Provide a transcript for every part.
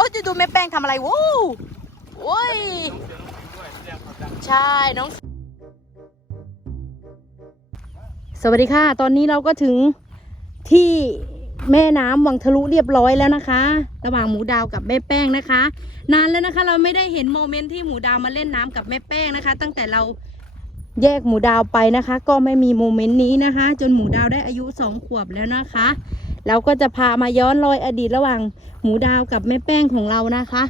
อ้จะดูแม่แป้งทำอะไรวู้โอ้ยใช่น้อง สวัสดีค่ะ ตอนนี้เราก็ถึงที่แม่น้ำวังทะลุเรียบร้อยแล้วนะคะ ระหว่างหมูดาวกับแม่แป้งนะคะ นานแล้วนะคะ เราไม่ได้เห็นโมเมนต์ที่หมูดาวมาเล่นน้ำกับแม่แป้งนะคะ ตั้งแต่เราแยกหมูดาวไปนะคะ ก็ไม่มีโมเมนต์นี้นะคะ จนหมูดาวได้อายุสองขวบแล้วนะคะ เราก็จะพามาย้อนรอยอดีตระหว่างหมูดาวกับแม่แป้งของเรานะคะ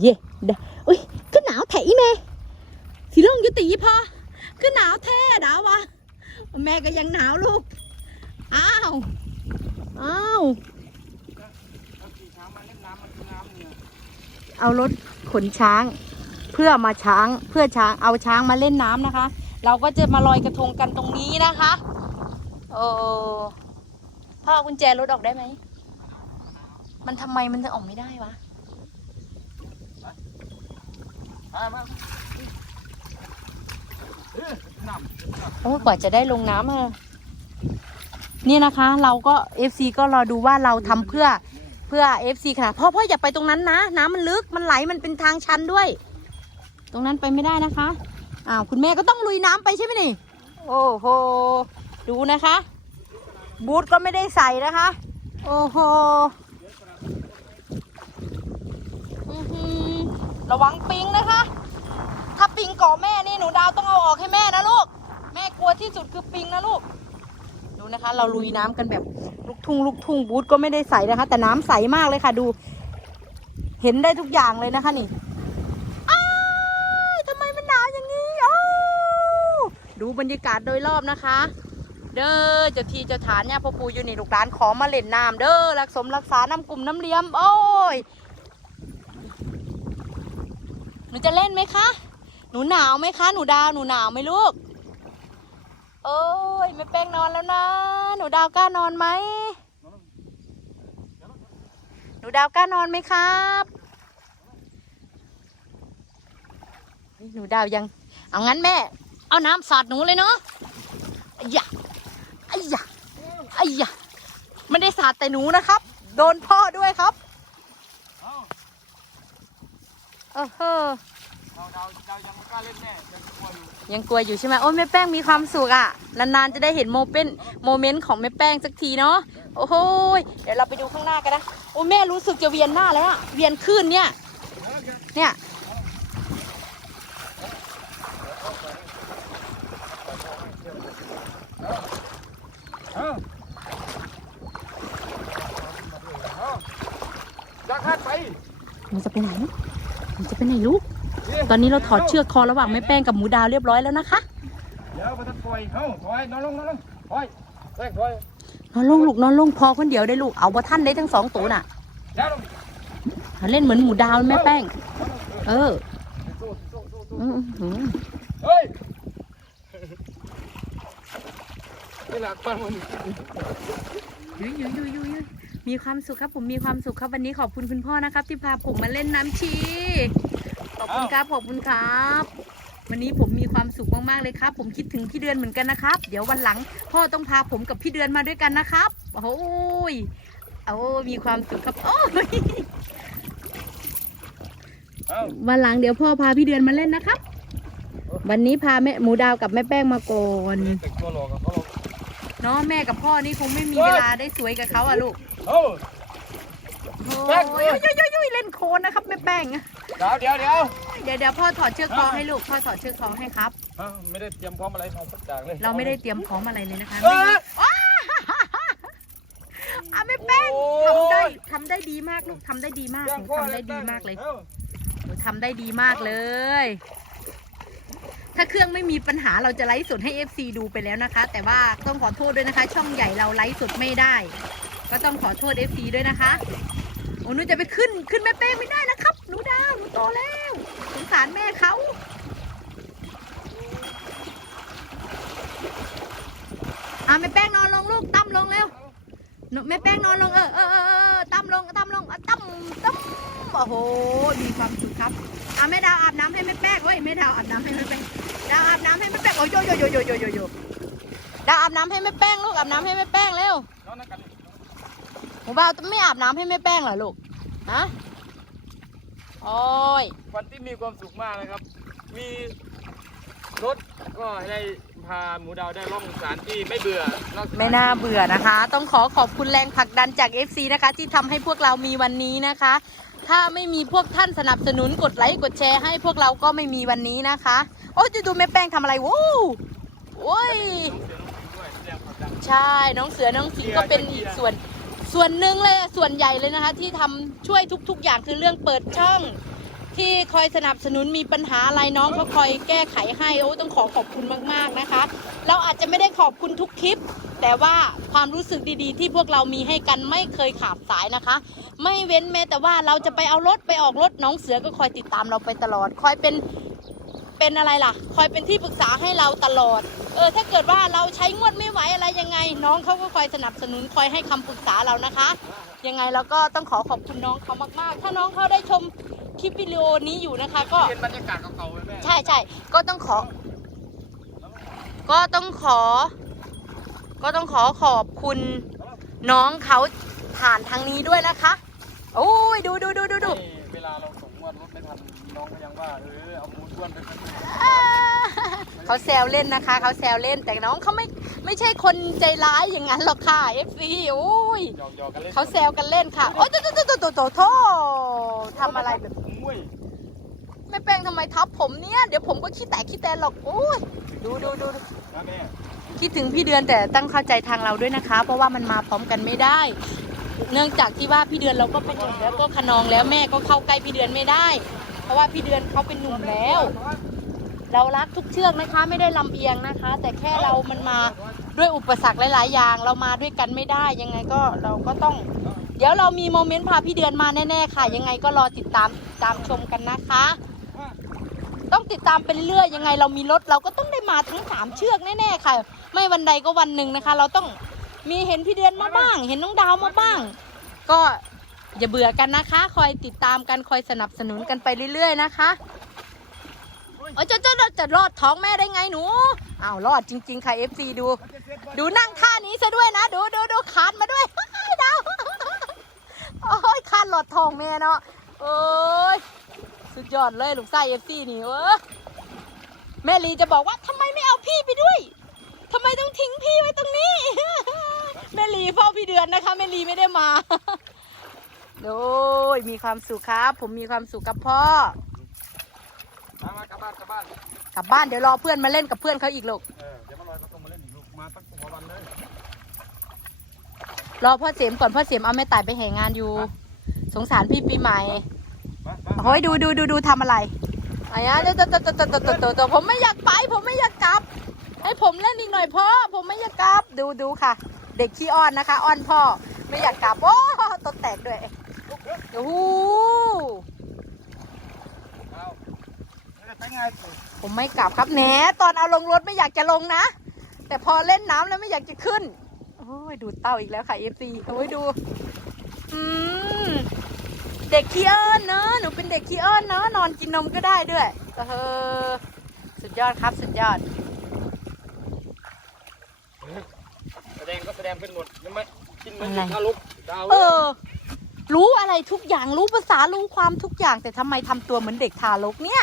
เย่เดอุ้ยก็หนาวแถอีเมสีลงอยุติพอก็หนาวแท้ดาววะแม่ก็ยังหนาวลูก อ้าว อ้าว เอารถขนช้าง เพื่อมาช้างเพื่อช้างเอาช้างมาเล่นน้ำนะคะ เราก็จะมาลอยกระทงกันตรงนี้นะคะ โอ้พ่อกุญแจรถออกได้ไหม มันทำไมมันจะออกไม่ได้วะ โอ้ยกว่าจะได้ลงน้ำเออนี่นะคะ เราก็ FC ก็รอดูว่าเราทำเพื่อเพื่อ FC ค่ะ พ่อพ่ออย่าไปตรงนั้นนะ น้ำมันลึก มันไหล มันเป็นทางชันด้วย ตรงนั้นไปไม่ได้นะคะ อ้าว คุณแม่ก็ต้องลุยน้ำไปใช่ไหมนี่ โอ้โห ดูนะคะ บูทก็ไม่ได้ใส่นะคะ โอ้โหระวังปิงนะคะ ถ้าปิงเกาะแม่นี่หนูดาวต้องเอาออกให้แม่นะลูก แม่กลัวที่สุดคือปิงนะลูก ดูนะคะ เราลุยน้ำกันแบบลูกทุ่งลูกทุ่งบูทก็ไม่ได้ใส่นะคะ แต่น้ำใสมากเลยค่ะดู เห็นได้ทุกอย่างเลยนะคะนี่อ้าวทำไมมันหนาวอย่างนี้อ้ดูบรรยากาศโดยรอบนะคะ เด้อเจ้าที่เจ้าฐานเนี่ยพ่อปู่อยู่นี่ลูกหลานขอมาเล่นน้ำเด้อรักสมรักษาน้ำกลุ่มน้ำเลี้ยม โอ้ยหนูจะเล่นไหมคะ หนูหนาวไหมคะ หนูดาวหนูหนาวไหมลูก โอ้ยไม่แป้งนอนแล้วนะ หนูดาวกล้านอนไหมหนูดาวกล้านอนไหมครับหนูดาวยัง เอางั้นแม่ เอาน้ำสาดหนูเลยเนาะอยะไอ้ยะไอ้ยะไม่ได้สาดแต่หนูนะครับ โดนพ่อด้วยครับเออเฮ้อเราเราเรายังไม่กล้าเล่นแน่ยังกลัวอยู่ยังกลัวอยู่ใช่ไหมโอ้ยแม่แป้งมีความสุขอะนานๆจะได้เห็นโมเป็นโมเมนต์ของแม่แป้งสักทีเนาะโอ้โหเดี๋ยวเราไปดูข้างหน้ากันนะโอ้แม่รู้สึกจะเวียนหน้าแล้วอะเวียนขึ้นเนี่ย เนี่ย เอาเอาจะคาดไป มันจะไปไหน มันจะไปไหนลูก ตอนนี้เราถอดเชือกคอระหว่างแม่แป้งกับหมูดาวเรียบร้อยแล้วนะคะ เดี๋ยวไปทัดปล่อยเอาปล่อยนอนลงนอนลงปล่อยแป้งปล่อยนอนลงลูกนอนลงพอคนเดียวได้ลูก เอาบ่ท่านได้ทั้งสองตัวน่ะเดี๋ยวลงเล่นเหมือนหมูดาวแม่แป้ง เออสู้สู้สู้สู้อืมอืมเฮ้ยนี่หลักปั้นมันอยู่อยู่อยู่อยู่อยู่ มีความสุขครับผมมีความสุขครับวันนี้ขอบคุณคุณพ่อนะครับ ที่พาผมมาเล่นน้ำชีขอบคุณครับขอบคุณครับ วันนี้ผมมีความสุขมากๆเลยครับ ผมคิดถึงพี่เดือนเหมือนกันนะครับ เดี๋ยววันหลังพ่อต้องพาผมกับพี่เดือนมาด้วยกันนะครับ โอ้ยโอ้มีความสุขครับโอ้ยเอาวันหลังเดี๋ยวพ่อพาพี่เดือนมาเล่นนะครับ วันนี้พาแม่หมูดาวกับแม่แป้งมาก่อนแต่งตัวหลอกกับเขาหรอกเนาะแม่กับพ่อนี่คงไม่มีเวลาได้สวยกับเขาอะลูก เอาแป้โอ้งยยุยยุยยุยเล่นโคลนนะครับแม่แป้ง เดี๋ยวเดี๋ยวเดี๋ยวเดี๋ยวเดี๋ยวพ่อถอดเชือกคล้องให้ลูก พ่อถอดเชือกคล้องให้ครับเอาไม่ได้เตรียมพร้อมอะไรมาสักอย่างเลย เราไม่ได้เตรียมพร้อมอะไรเลยนะคะเอออ้าอะแม่แป้งโอ้ทำได้ยทำได้ดีมากลูกทำได้ดีมากหแป้งนูพ่อทำได้ดีมากเลย อ้หนูทำได้ดีมากเลย ถ้าเครื่องไม่มีปัญหาเราจะไลฟ์สดให้ FC ดูไปแล้วนะคะ แต่ว่าต้องขอโทษด้วยนะคะ ช่องใหญ่เราไลฟ์สดไม่ได้ ก็ต้องขอโทษ FC ด้วยนะคะ โอ้หนูจะไปขึ้นขึ้นแม่แป้งไม่ได้นะครับ หนูดาว หนูโตแล้วสงสารแม่เขาอะแม่แป้งนอนลงลูกตั้มลงเร็วแม่แป้งนอนลงเออเออเออตั้มลงตั้มลงตั้มตั้มโอ้โห มีความสุขครับอะแม่ดาวอาบน้ำให้แม่แป้งเว้ยแม่ดาวอาบน้ำให้แม่แป้งดาวอาบน้ำให้แม่แป้งโอ้ยโยโยโยโยโยโยโยดาวอาบน้ำให้แม่แป้งลูกอาบน้ำให้แม่แป้งเร็ว นอนนั่งกันดิโหมูบ่าวไม่อาบน้ำให้แม่แป้งเหรอลูก ฮะ โอ้ย วันที่มีความสุขมากนะครับ มีรถก็ได้พาหมูดาวได้ล่องสถานที่ไม่เบื่ออกจากไม่น่าเบื่อนะคะ ต้องขอขอบคุณแรงผลักดันจาก FC นะคะ ที่ทำให้พวกเรามีวันนี้นะคะ ถ้าไม่มีพวกท่านสนับสนุนกดไลค์กดแชร์ให้พวกเราก็ไม่มีวันนี้นะคะ โอ้ยจะดูแม่แป้งทำอะไรวู้โอ้ยใช่ น้องเสือ น้องสิงห์ก็เป็นอีกส่วน ส่วนหนึ่งเลยส่วนใหญ่เลยนะคะ ที่ทำช่วยทุก ๆ อย่างคือเรื่องเปิดช่อง ที่คอยสนับสนุนมีปัญหาอะไรน้องเขาคอยแก้ไขให้โอ้ต้องขอขอบคุณมากๆนะคะ เราอาจจะไม่ได้ขอบคุณทุกคลิป แต่ว่าความรู้สึกดีๆ ที่พวกเรามีให้กันไม่เคยขาดสายนะคะ ไม่เว้นแม้แต่ว่าเราจะไปเอารถไปออกรถน้องเสือก็คอยติดตามเราไปตลอด คอยเป็น เป็นอะไรล่ะ คอยเป็นที่ปรึกษาให้เราตลอด เออ ถ้าเกิดว่าเราใช้งวดไม่ไหวอะไรยังไง น้องเขาก็คอยสนับสนุนคอยให้คำปรึกษาเรานะคะ ยังไงเราก็ต้องขอขอบคุณน้องเขามากๆ ถ้าน้องเขาได้ชมคลิปวิดีโอนี้อยู่นะคะ ก็เป็นบรรยากาศเก่าๆไหมแม่ใช่ใช่ก็ต้องขอ ก็ต้องขอ ก็ต้องขอขอบคุณน้องเขาผ่านทางนี้ด้วยนะคะโอ้ยดูดูดูดูดูนี่เวลาเรา นน้องก็ยังว่าเออเอาหมูด้วนไปเป็นอ่าเขาแซวเล่นนะคะ เขาแซวเล่นแต่น้องเขาไม่ไม่ใช่คนใจร้ายอย่างนั้นหรอกค่ะ FC โอ้ยหยอกๆกันเล่นเขาแซวกันเล่นค่ะ โอ้ยโตโตโตโตโตโตโตทำอะไรแบบมุ้ยแม่แป้งทำไมทับผมเนี่ยเดี๋ยวผมก็ขี้แตกขี้แตนหรอกโอ้ยดูดูดูดูนะแม่คิดถึงพี่เดือนแต่ตั้งเข้าใจทางเราด้วยนะคะ เพราะว่ามันมาพร้อมกันไม่ได้ เนื่องจากที่ว่าพี่เดือนเราก็เป็นหนุ่มแล้วก็ขนองแล้วแม่ก็เข้าใกล้พี่เดือนไม่ได้เพ ราะว่าพี่เดือนเขาเป็นหนุ่มแล้ว เรารักทุกเชือกนะคะ ไม่ได้ลำเอียงนะคะ แต่แค่เรามันมาด้วยอุปสรรคหลาย ๆ อย่าง เรามาด้วยกันไม่ได้ยังไงก็เราก็ต้อง เดี๋ยวเรามีโมเมนต์พาพี่เดือนมาแน่ ๆ ค่ะ ยังไงก็รอติดตามตามชมกันนะคะ ต้องติดตามไปเรื่อยๆยังไงเรามีรถเราก็ต้องได้มาทั้งสามเชือกแน่ๆค่ะ ไม่วันใดก็วันหนึ่งนะคะ เราต้องมีเห็นพี่เดือนมาบ้าง เห็นน้องดาวมาบ้าง ก็ อย่าเบื่อกันนะคะ คอยติดตามกันคอยสนับสนุนกันไปเรื่อยๆนะคะโอ้ยจะจะจะจะรอดท้องแม่ได้ไงหนูอ้าวรอดจริง ๆ ค่ะ FC ดู ดูนั่งท่านี้ซะด้วยนะ ดูดูดูคานมาด้วยดาวโอ้ยคานหลอดทองแม่เนาะโอ้ยสุดยอดเลยลูกไส้ FC นี่เออแม่ลีจะบอกว่าทำไมไม่เอาพี่ไปด้วยทำไมต้องทิ้งพี่ไว้ตรงนี้ แม่ลีเฝ้าพี่เดือนนะคะแม่ลีไม่ได้มา โอ้ยมีความสุขครับ ผมมีความสุขกับพ่อ มามากลับบ้านกลับบ้านกลับบ้านเดี๋ยวรอเพื่อนมาเล่นกับเพื่อนเขาอีกลูก เออเดี๋ยวมาลอยกระทงมาเล่นอีกลูกมาตั้งหัววันเลยรอพ่อเสียมก่อนพ่อเสียมเอาแม่ต่ายไปแห่งานอยู่ สงสารพี่ปีใหม่มามาโอ้ยดูดูดูดูทำอะไรไอ้ยะเดี๋ยวตัวตัวตัวตัวตัวตัวตัวผมไม่อยากไป ผมไม่อยากกลับ ให้ผมเล่นอีกหน่อยพ่อผมไม่อยากกลับ ดูดูค่ะ เด็กขี้อ้อนนะคะ อ้อนพ่อไม่อยากกลับโอ้ตัวแตกด้วย โอ้โหเอาจะไปไงผมไม่กลับครับแหนตอนเอาลงรถไม่อยากจะลงนะ แต่พอเล่นน้ำแล้วไม่อยากจะขึ้น โอ้ยดูเต้าอีกแล้วค่ะเอฟซีโอ้ยดู อืมเด็กขี้อ้อนเนอะหนูเป็นเด็กขี้อ้อนเนอะนอนกินนมก็ได้ด้วยเออสุดยอดครับสุดยอด แสดงก็แสดงเป็นหมดยังไม่กินมันอะไรทาลุกดาวเออ รู้อะไรทุกอย่างรู้ภาษารู้ความทุกอย่าง แต่ทำไมทำตัวเหมือนเด็กทารกเนี่ย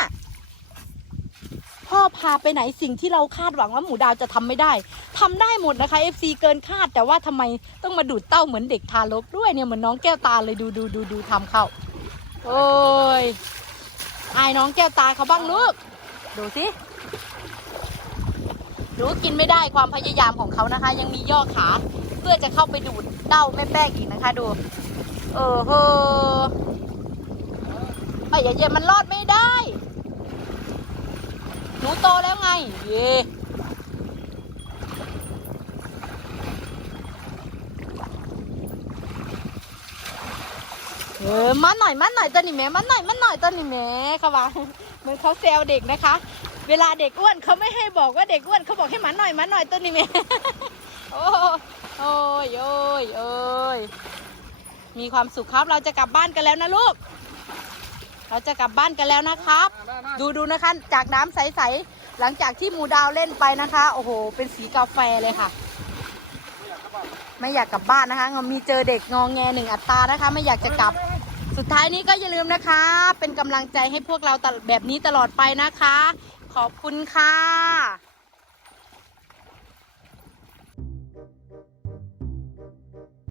พ่อพาไปไหนสิ่งที่เราคาดหวังว่าหมูดาวจะทำไม่ได้ทำได้หมดนะคะ FC เกินคาด แต่ว่าทำไมต้องมาดูดเต้าเหมือนเด็กทารกด้วยเนี่ยเหมือนน้องแก้วตาเลยดูดูดูดูทำเขาโอ้ยอายน้องแก้วตาเขาบ้างลูกดูสิหนูกินไม่ได้ความพยายามของเขานะคะ ยังมีย่อขา เพื่อจะเข้าไปดูดเต้าแม่แป้งอีกนะคะ ดู เออเฮอไอ้ยอย่าเย่มันรอดไม่ได้ หนูโตแล้วไง เย่เออมันหน่อยมันหน่อยตัวนี้แม่มันหน่อยมันหน่อยตัวนี้แม่เขาว่าเหมือนเขาแซวเด็กนะคะ เวลาเด็กอ้วนเขาไม่ให้บอกว่าเด็กอ้วนเขาบอกให้มันหน่อยมันหน่อยตัวนี้แม่โอ้โอ้ยโอ้ยโอ้ย มีความสุขครับเราจะกลับบ้านกันแล้วนะลูก เราจะกลับบ้านกันแล้วนะครับมามาดูดูนะคะ จากน้ำใสๆหลังจากที่หมูดาวเล่นไปนะคะ โอ้โห เป็นสีกาแฟเลยค่ะไม่อยากกลับบ้านไม่อยากกลับบ้านนะคะมีเจอเด็กงองแงหนึ่งอัตรานะคะ ไม่อยากจะกลับ สุดท้ายนี้ก็อย่าลืมนะคะ เป็นกำลังใจให้พวกเราตลอดแบบนี้ตลอดไปนะคะ ขอบคุณค่ะ